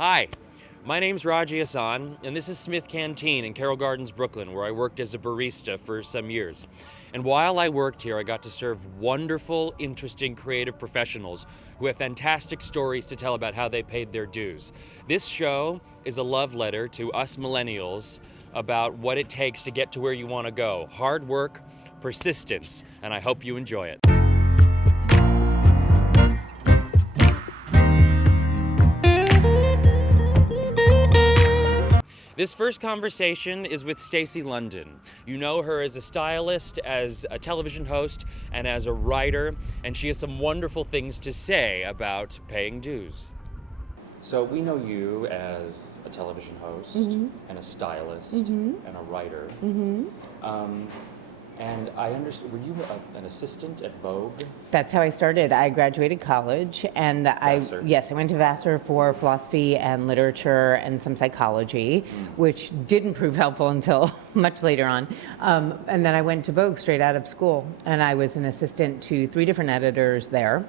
Hi, my name's Raji, Ahsan, and this is Smith Canteen in Carroll Gardens, Brooklyn, where I worked as a barista for some years. And while I worked here, I got to serve wonderful, interesting, creative professionals who have fantastic stories to tell about how they paid their dues. This show is a love letter to us millennials about what it takes to get to where you want to go. Hard work, persistence, and I hope you enjoy it. This first conversation is with Stacy London. You know her as a stylist, as a television host, and as a writer, and she has some wonderful things to say about paying dues. So we know you as a television host, and a stylist, and a writer. And I understand, were you an assistant at Vogue? That's how I started. I graduated college, and I went to Vassar for philosophy and literature and some psychology, which didn't prove helpful until much later on. And then I went to Vogue straight out of school, and I was an assistant to 3 different editors there.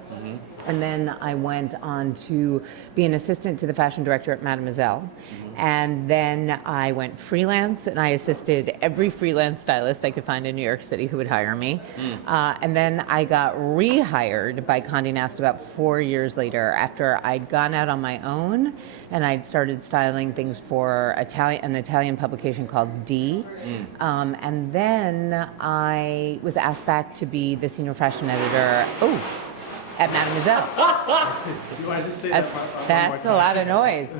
And then I went on to be an assistant to the fashion director at Mademoiselle. And then I went freelance, and I assisted every freelance stylist I could find in New York City who would hire me. And then I got rehired by Condé Nast about 4 years later after I'd gone out on my own, and I'd started styling things for an Italian publication called D. And then I was asked back to be the senior fashion editor. At Mademoiselle. You want to just say that That's a lot of noise.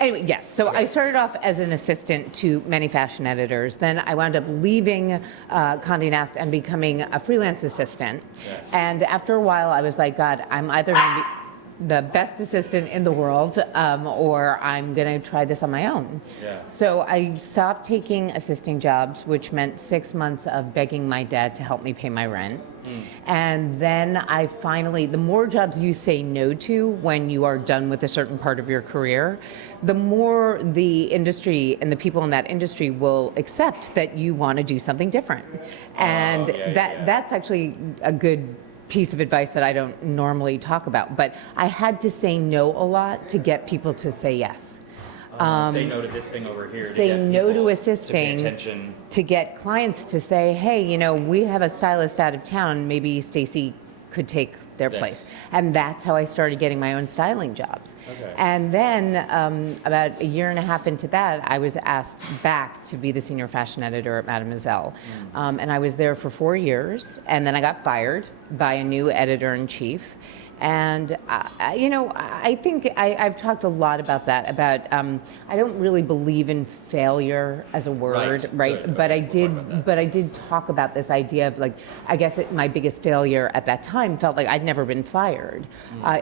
Anyway, yes, so I started off as an assistant to many fashion editors. Then I wound up leaving Condé Nast and becoming a freelance assistant. Yes. And after a while, I was like, God, I'm either going to be the best assistant in the world, or I'm going to try this on my own. Yeah. So I stopped taking assisting jobs, which meant 6 months of begging my dad to help me pay my rent. And then I finally, the more jobs you say no to when you are done with a certain part of your career, the more the industry and the people in that industry will accept that you want to do something different. And that's actually a good piece of advice that I don't normally talk about, but I had to say no a lot to get people to say yes. Say no to this thing over here. Say no to assisting, attention. To get clients to say, hey, we have a stylist out of town, maybe Stacy could take their place. And that's how I started getting my own styling jobs. Okay. And then about a year and a half into that, I was asked back to be the senior fashion editor at Mademoiselle. And I was there for 4 years, and then I got fired by a new editor-in-chief. And, I think I've talked a lot about that, I don't really believe in failure as a word, right? Good. But Okay. I did talk about this idea of I guess my biggest failure at that time felt like I'd never been fired.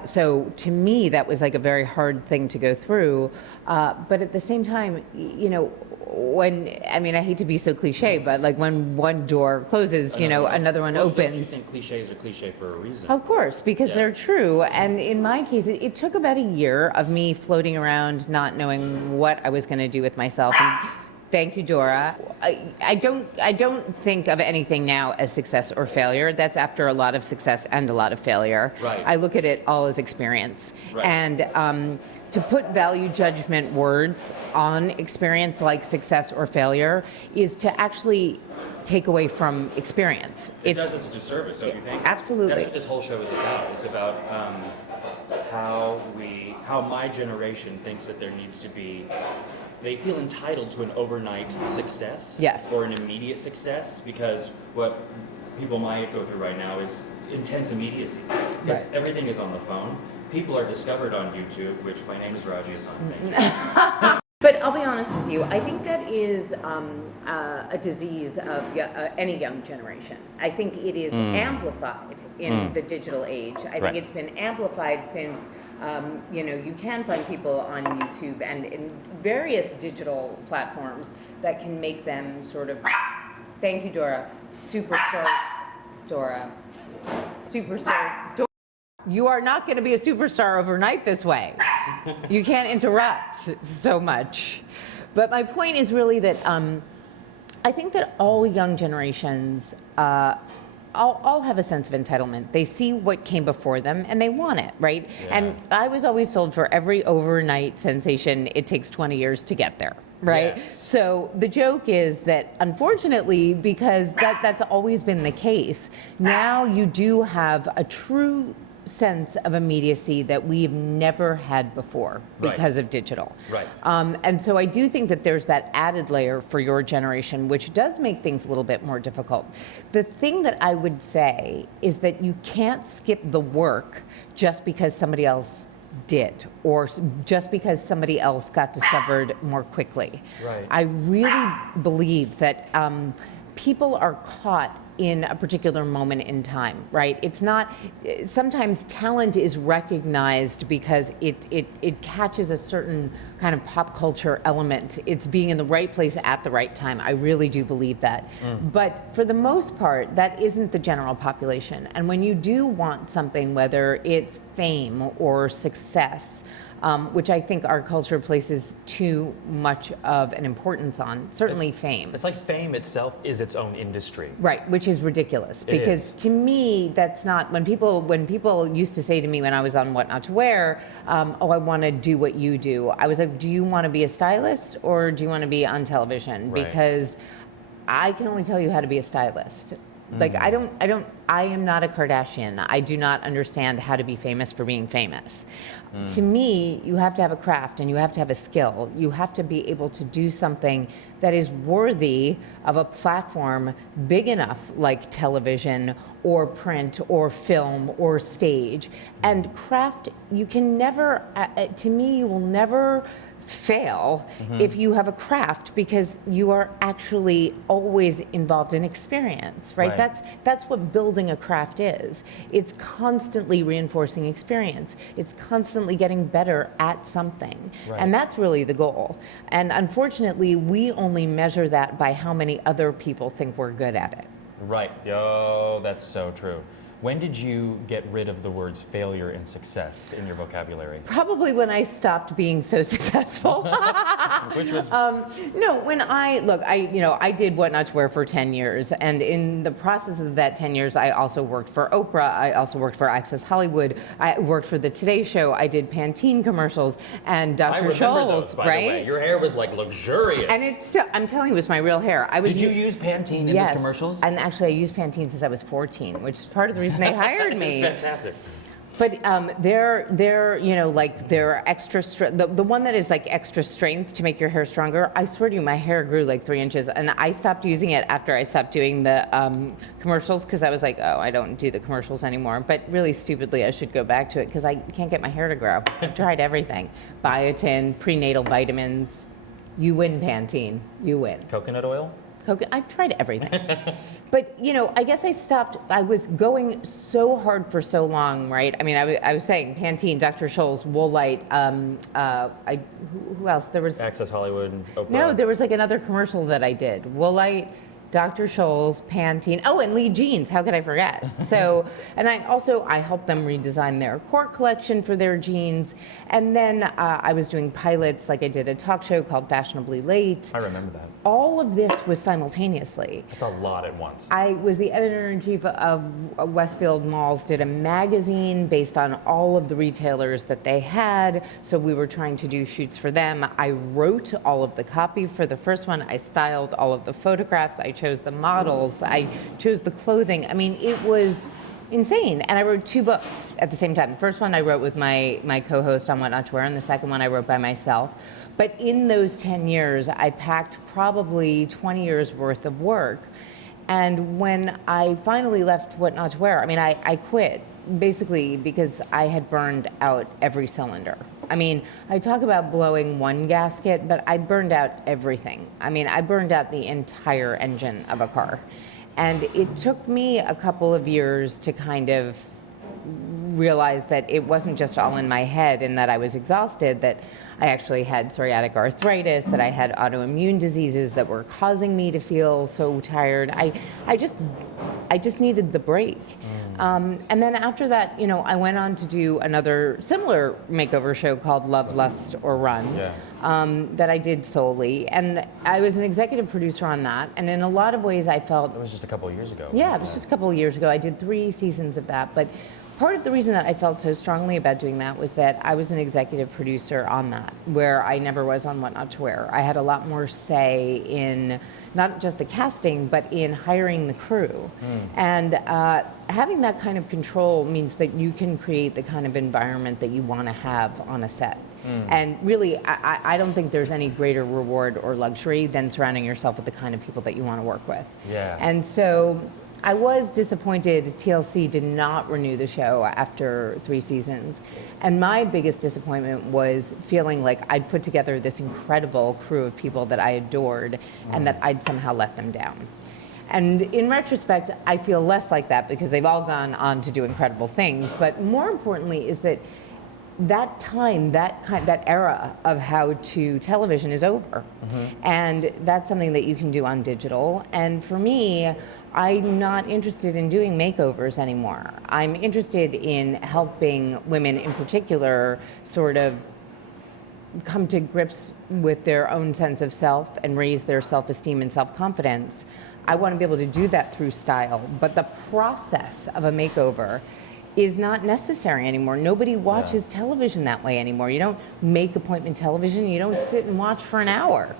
So to me, that was a very hard thing to go through. But at the same time, I hate to be so cliche, but when one door closes, another one opens. Don't you think cliches are cliche for a reason? Of course, because they're true. And in my case, it took about a year of me floating around, not knowing what I was going to do with myself. And thank you, Dora. I don't think of anything now as success or failure. That's after a lot of success and a lot of failure. Right. I look at it all as experience. Right. And to put value judgment words on experience like success or failure is to actually take away from experience. It does us a disservice, don't you think? Absolutely. That's what this whole show is about. It's about how my generation thinks that there needs to be. They feel entitled to an overnight success, Yes. or an immediate success, because what people my age go through right now is intense immediacy. Because Right. everything is on the phone. People are discovered on YouTube, which my name is Raji Ahsan. Thank you. But I'll be honest with you, I think that is a disease of any young generation. I think it is amplified in the digital age. I think it's been amplified since, you can find people on YouTube and in various digital platforms that can make them sort of, thank you, Dora, superstars, Dora, superstar, Dora. You are not going to be a superstar overnight this way. You can't interrupt so much. But my point is really that I think that all young generations all have a sense of entitlement. They see what came before them and they want it, right? Yeah. And I was always told for every overnight sensation, it takes 20 years to get there. Right? Yes. So the joke is that unfortunately, because that's always been the case, now you do have a true sense of immediacy that we've never had before because of digital. Right. And so I do think that there's that added layer for your generation, which does make things a little bit more difficult. The thing that I would say is that you can't skip the work just because somebody else did, or just because somebody else got discovered more quickly. Right. I really believe that people are caught in a particular moment in time, right? It's not, sometimes talent is recognized because it catches a certain kind of pop culture element. It's being in the right place at the right time. I really do believe that. But for the most part, that isn't the general population. And when you do want something, whether it's fame or success, which I think our culture places too much of an importance on, certainly fame. It's like fame itself is its own industry. Right, which is ridiculous. It Because is. to me, that's not, when people used to say to me when I was on What Not to Wear, oh, I want to do what you do. I was like, do you want to be a stylist or do you want to be on television? Right. Because I can only tell you how to be a stylist. Like, I am not a Kardashian. I do not understand how to be famous for being famous. To me, you have to have a craft and you have to have a skill. You have to be able to do something that is worthy of a platform big enough like television or print or film or stage. And craft, you can never, to me, you will never fail if you have a craft, because you are actually always involved in experience, right? Right. That's what building a craft is. It's constantly reinforcing experience. It's constantly getting better at something. Right. And that's really the goal. And unfortunately, we only measure that by how many other people think we're good at it. Right. Yo, that's so true. When did you get rid of the words failure and success in your vocabulary? Probably when I stopped being so successful. Which was No, when I did What Not to Wear for 10 years, and in the process of that 10 years, I also worked for Oprah. I also worked for Access Hollywood. I worked for the Today Show. I did Pantene commercials and I Dr. remember Scholl's, those, by right? the way. Your hair was like luxurious. And I'm telling you, it was my real hair. Did you use Pantene in Yes. those commercials? And actually, I used Pantene since I was 14, which is part of the reason they hired me. Fantastic. But they're extra the one that is like extra strength to make your hair stronger. I swear to you, my hair grew like 3 inches, and I stopped using it after I stopped doing the commercials, because I was like, oh, I don't do the commercials anymore. But really stupidly, I should go back to it because I can't get my hair to grow. I've tried everything: biotin, prenatal vitamins. You win, Pantene. You win. Coconut oil? I've tried everything. But, I guess I stopped. I was going so hard for so long, right? I mean, I was saying Pantene, Dr. Scholl's, Woolite, who else? There was... Access Hollywood, Oprah. No, there was like another commercial that I did. Woolite, Dr. Scholl's, Pantene. Oh, and Lee Jeans. How could I forget? So, and I helped them redesign their core collection for their jeans. And then I was doing pilots, like I did a talk show called Fashionably Late. I remember that. All of this was simultaneously. That's a lot at once. I was the editor-in-chief of Westfield Malls, did a magazine based on all of the retailers that they had, so we were trying to do shoots for them. I wrote all of the copy for the first one. I styled all of the photographs. I chose the models. I chose the clothing. I mean, it was insane. And I wrote 2 books at the same time. The first one I wrote with my co-host on What Not to Wear, and the second one I wrote by myself. But in those 10 years, I packed probably 20 years worth of work. And when I finally left What Not to Wear, I mean, I quit basically because I had burned out every cylinder. I mean, I talk about blowing one gasket, but I burned out everything. I mean, I burned out the entire engine of a car. And it took me a couple of years to kind of realize that it wasn't just all in my head and that I was exhausted, that I actually had psoriatic arthritis, that I had autoimmune diseases that were causing me to feel so tired. I just needed the break. And then after that, I went on to do another similar makeover show called Love, Lust, or Run. That I did solely, and I was an executive producer on that. And in a lot of ways, I felt It was just a couple of years ago. it was just a couple of years ago. I did 3 seasons of that, but part of the reason that I felt so strongly about doing that was that I was an executive producer on that, where I never was on What Not to Wear. I had a lot more say in not just the casting, but in hiring the crew. And having that kind of control means that you can create the kind of environment that you want to have on a set. And really, I don't think there's any greater reward or luxury than surrounding yourself with the kind of people that you want to work with. And so I was disappointed TLC did not renew the show after 3 seasons. And my biggest disappointment was feeling like I'd put together this incredible crew of people that I adored and that I'd somehow let them down. And in retrospect, I feel less like that because they've all gone on to do incredible things. But more importantly is that that time, that era of how to television is over. And that's something that you can do on digital. And for me, I'm not interested in doing makeovers anymore. I'm interested in helping women in particular sort of come to grips with their own sense of self and raise their self-esteem and self-confidence. I want to be able to do that through style, but the process of a makeover is not necessary anymore. Nobody watches television that way anymore. You don't make appointment television. You don't sit and watch for an hour.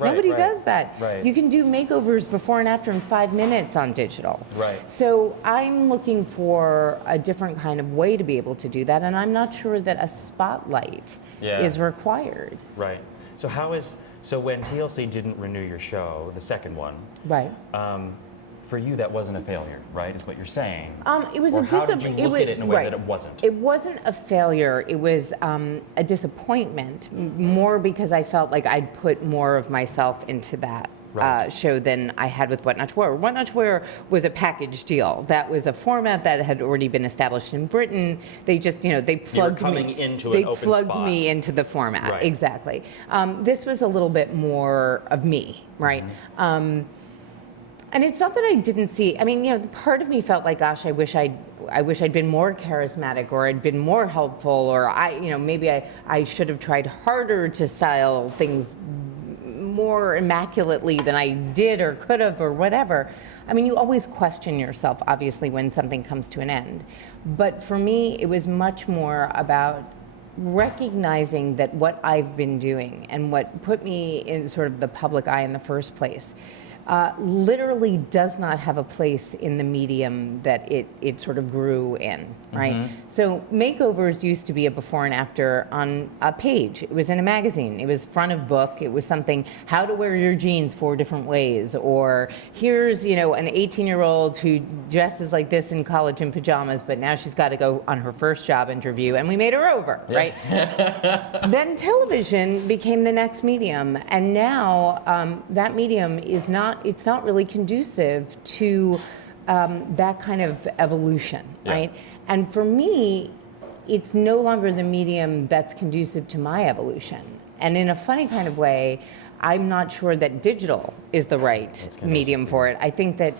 Nobody does that. You can do makeovers before and after in 5 minutes on digital. So I'm looking for a different kind of way to be able to do that, and I'm not sure that a spotlight is required. So when TLC didn't renew your show, the second one, for you, that wasn't a failure, right? Is what you're saying. It was or how did you look at it in a way that it wasn't? It wasn't a failure. It was a disappointment, more because I felt like I'd put more of myself into that show than I had with What Not to Wear. What Not to Wear was a package deal. That was a format that had already been established in Britain. They just, they plugged me into the format. Exactly. This was a little bit more of me, right? And it's not that I didn't see. I mean, part of me felt like, gosh, I wish I'd been more charismatic, or I'd been more helpful, or maybe I should have tried harder to style things more immaculately than I did or could have, or whatever. I mean, you always question yourself, obviously, when something comes to an end. But for me, it was much more about recognizing that what I've been doing and what put me in sort of the public eye in the first place literally does not have a place in the medium that it sort of grew in, right? So makeovers used to be a before and after on a page. It was in a magazine. It was front of book. It was something, how to wear your jeans 4 different ways, or here's, an 18-year-old who dresses like this in college in pajamas, but now she's got to go on her first job interview, and we made her over, right? Then television became the next medium, and now that medium is it's not really conducive to that kind of evolution, right? And for me, it's no longer the medium that's conducive to my evolution. And in a funny kind of way, I'm not sure that digital is the right medium for it. I think that,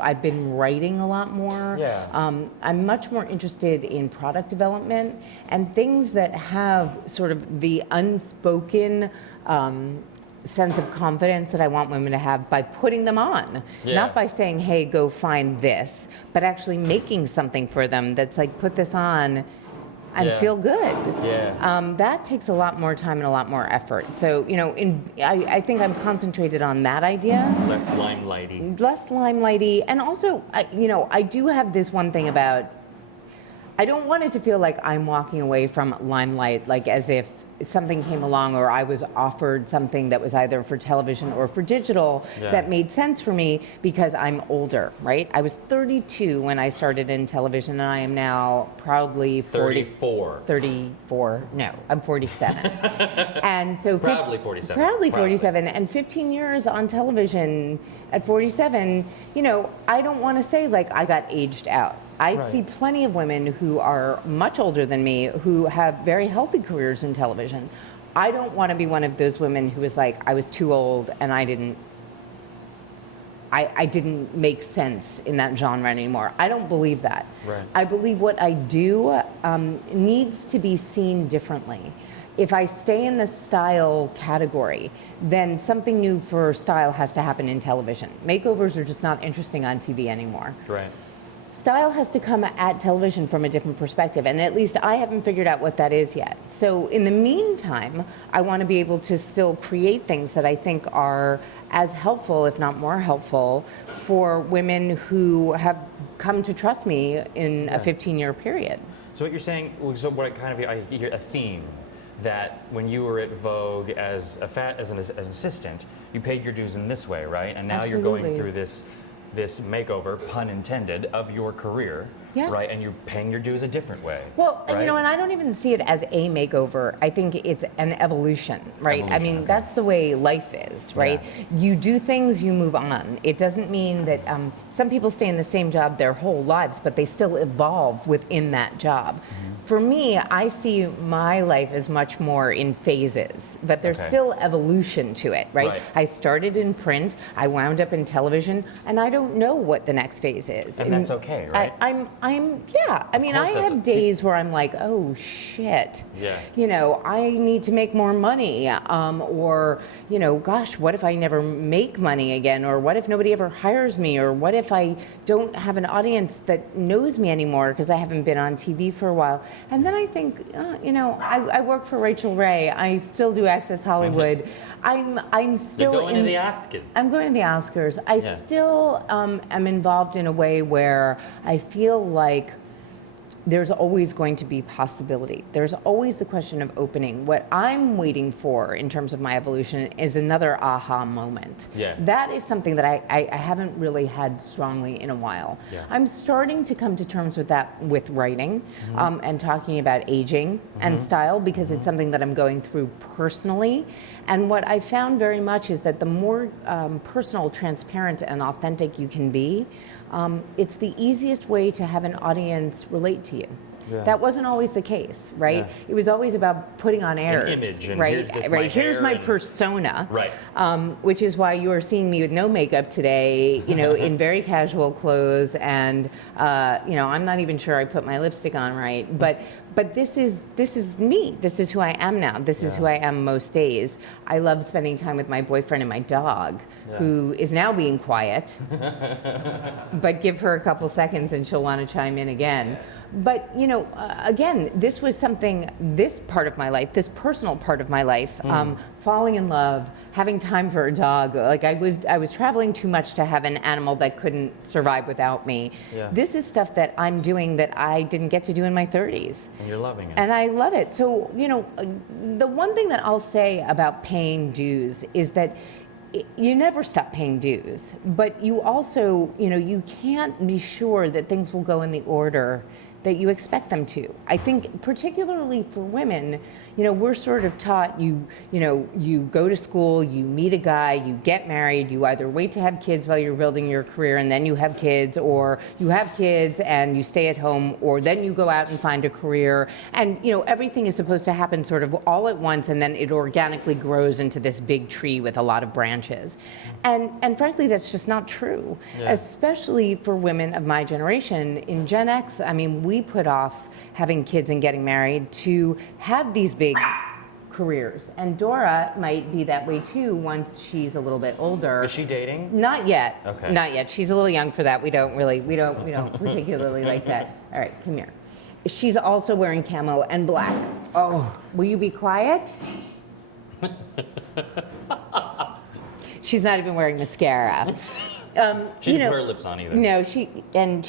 I've been writing a lot more. I'm much more interested in product development and things that have sort of the unspoken sense of confidence that I want women to have by putting them on. Not by saying, hey, go find this, but actually making something for them that's like, put this on and feel good. That takes a lot more time and a lot more effort. So, I think I'm concentrated on that idea. Less limelighty. Less limelighty. And also, I do have this one thing about, I don't want it to feel like I'm walking away from limelight, like as if something came along or I was offered something that was either for television or for digital that made sense for me because I'm older, right? I was 32 when I started in television, and I am now proudly 34. No, I'm 47. And so proudly 47. Proudly 47. And 15 years on television at 47, I don't want to say like I got aged out. I see plenty of women who are much older than me who have very healthy careers in television. I don't want to be one of those women who was like, I was too old and I didn't I didn't make sense in that genre anymore. I don't believe that. Right. I believe what I do needs to be seen differently. If I stay in the style category, then something new for style has to happen in television. Makeovers are just not interesting on TV anymore. Right. Style has to come at television from a different perspective, and at least I haven't figured out what that is yet. So in the meantime, I want to be able to still create things that I think are as helpful, if not more helpful, for women who have come to trust me in a 15-year period. So what you're saying, so what I hear a theme, that when you were at Vogue as an assistant, you paid your dues in this way, right? And now you're going through this makeover, pun intended, of your career, right? And you're paying your dues a different way. Well, right? and I don't even see it as a makeover. I think it's an evolution, right? I mean, that's the way life is, right? Yeah. You do things, you move on. It doesn't mean that some people stay in the same job their whole lives, but they still evolve within that job. Mm-hmm. For me, I see my life as much more in phases, but there's still evolution to it, right? I started in print, I wound up in television, and I don't know what the next phase is. And that's okay, right? I mean, I have days where I'm like, oh shit, I need to make more money, or, gosh, what if I never make money again, or what if nobody ever hires me, or what if I don't have an audience that knows me anymore because I haven't been on TV for a while. And then I think, I work for Rachel Ray. I still do Access Hollywood. I'm still going to the Oscars. I'm going to the Oscars. I still am involved in a way where I feel like there's always going to be possibility. There's always the question of opening. What I'm waiting for in terms of my evolution is another aha moment. Yeah. That is something that I haven't really had strongly in a while. Yeah. I'm starting to come to terms with that with writing, and talking about aging and style, because it's something that I'm going through personally. And what I found very much is that the more personal, transparent, and authentic you can be, it's the easiest way to have an audience relate to you. Yeah. That wasn't always the case, right? Yeah. It was always about putting on airs, an image, and right? Here's my persona, right? Which is why you are seeing me with no makeup today, in very casual clothes, and I'm not even sure I put my lipstick on right, but this is me. This is who I am now. This is who I am most days. I love spending time with my boyfriend and my dog, who is now being quiet, but give her a couple seconds and she'll want to chime in again. But again, this was something, this part of my life, this personal part of my life, falling in love, having time for a dog. Like I was traveling too much to have an animal that couldn't survive without me. Yeah. This is stuff that I'm doing that I didn't get to do in my 30s. And you're loving it. And I love it. So, the one thing that I'll say about paying dues is that you never stop paying dues, but you also, you can't be sure that things will go in the order that you expect them to. I think particularly for women, we're sort of taught you go to school, you meet a guy, you get married, you either wait to have kids while you're building your career and then you have kids, or you have kids and you stay at home, or then you go out and find a career. And everything is supposed to happen sort of all at once, and then it organically grows into this big tree with a lot of branches. And frankly, that's just not true, especially for women of my generation. In Gen X, I mean, we put off having kids and getting married to have these big careers. And Dora might be that way too once she's a little bit older. Is she dating? Not yet. Okay. Not yet. She's a little young for that. We don't particularly like that. All right, come here. She's also wearing camo and black. Oh, will you be quiet? She's not even wearing mascara. She didn't put her lips on either. No, she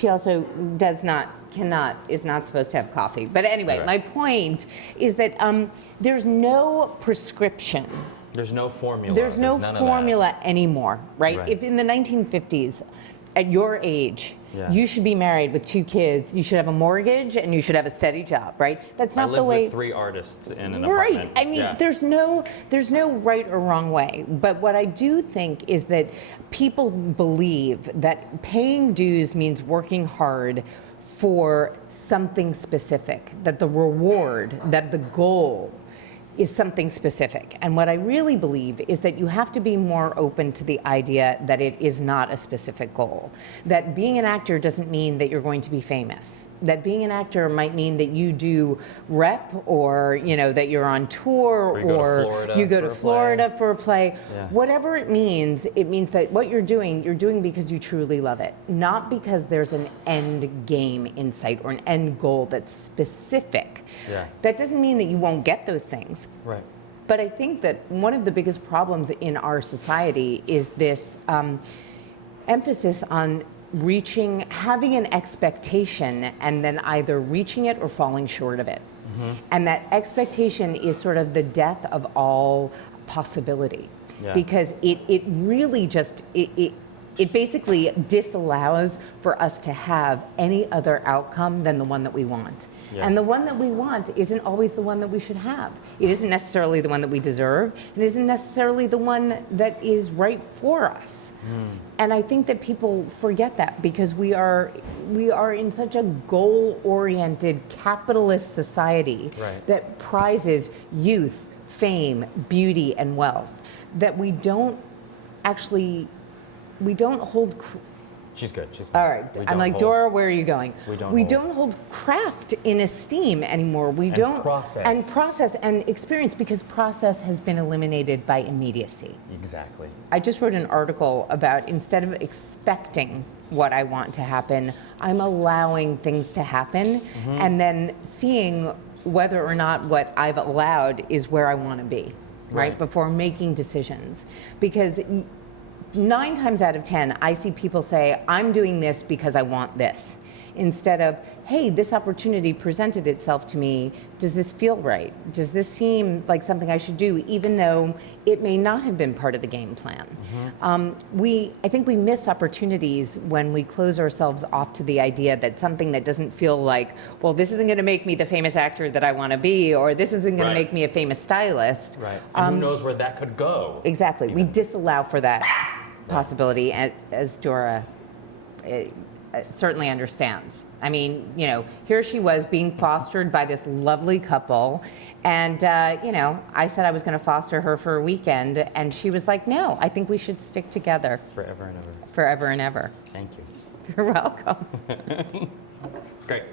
also is not supposed to have coffee. But anyway, my point is that there's no prescription. There's no formula. There's no formula anymore, right? If in the 1950s, at your age, you should be married with 2 kids, you should have a mortgage, and you should have a steady job, right? That's not the way. I live with 3 artists in an apartment. Right. I mean, there's no right or wrong way. But what I do think is that people believe that paying dues means working hard for something specific, that the reward, that the goal is something specific. And what I really believe is that you have to be more open to the idea that it is not a specific goal. That being an actor doesn't mean that you're going to be famous. That being an actor might mean that you do rep, or that you're on tour, or you go to Florida for a play. Yeah. Whatever it means that what you're doing because you truly love it, not because there's an end game in sight or an end goal that's specific. Yeah. That doesn't mean that you won't get those things. Right. But I think that one of the biggest problems in our society is this emphasis on having an expectation and then either reaching it or falling short of it. Mm-hmm. And that expectation is sort of the death of all possibility. Yeah. Because it really just, it basically disallows for us to have any other outcome than the one that we want. Yeah. And the one that we want isn't always the one that we should have. It isn't necessarily the one that we deserve. It isn't necessarily the one that is right for us. Mm. And I think that people forget that because we are in such a goal-oriented capitalist society that prizes youth, fame, beauty, and wealth, that we don't hold. She's good. She's good. All right. I'm like, Dora, where are you going? We don't hold craft in esteem anymore. We don't process and experience, because process has been eliminated by immediacy. Exactly. I just wrote an article about, instead of expecting what I want to happen, I'm allowing things to happen, and then seeing whether or not what I've allowed is where I want to be, right? Before making decisions. Because 9 times out of 10, I see people say, I'm doing this because I want this, instead of, hey, this opportunity presented itself to me. Does this feel right? Does this seem like something I should do, even though it may not have been part of the game plan? Mm-hmm. I think we miss opportunities when we close ourselves off to the idea that something that doesn't feel like, well, this isn't going to make me the famous actor that I want to be, or this isn't going to make me a famous stylist. Right. And who knows where that could go? Exactly. Even. We disallow for that possibility, as Dora certainly understands. I mean, here she was being fostered by this lovely couple, and I said I was going to foster her for a weekend, and she was like, no, I think we should stick together. Forever and ever. Forever and ever. Thank you. You're welcome. Great.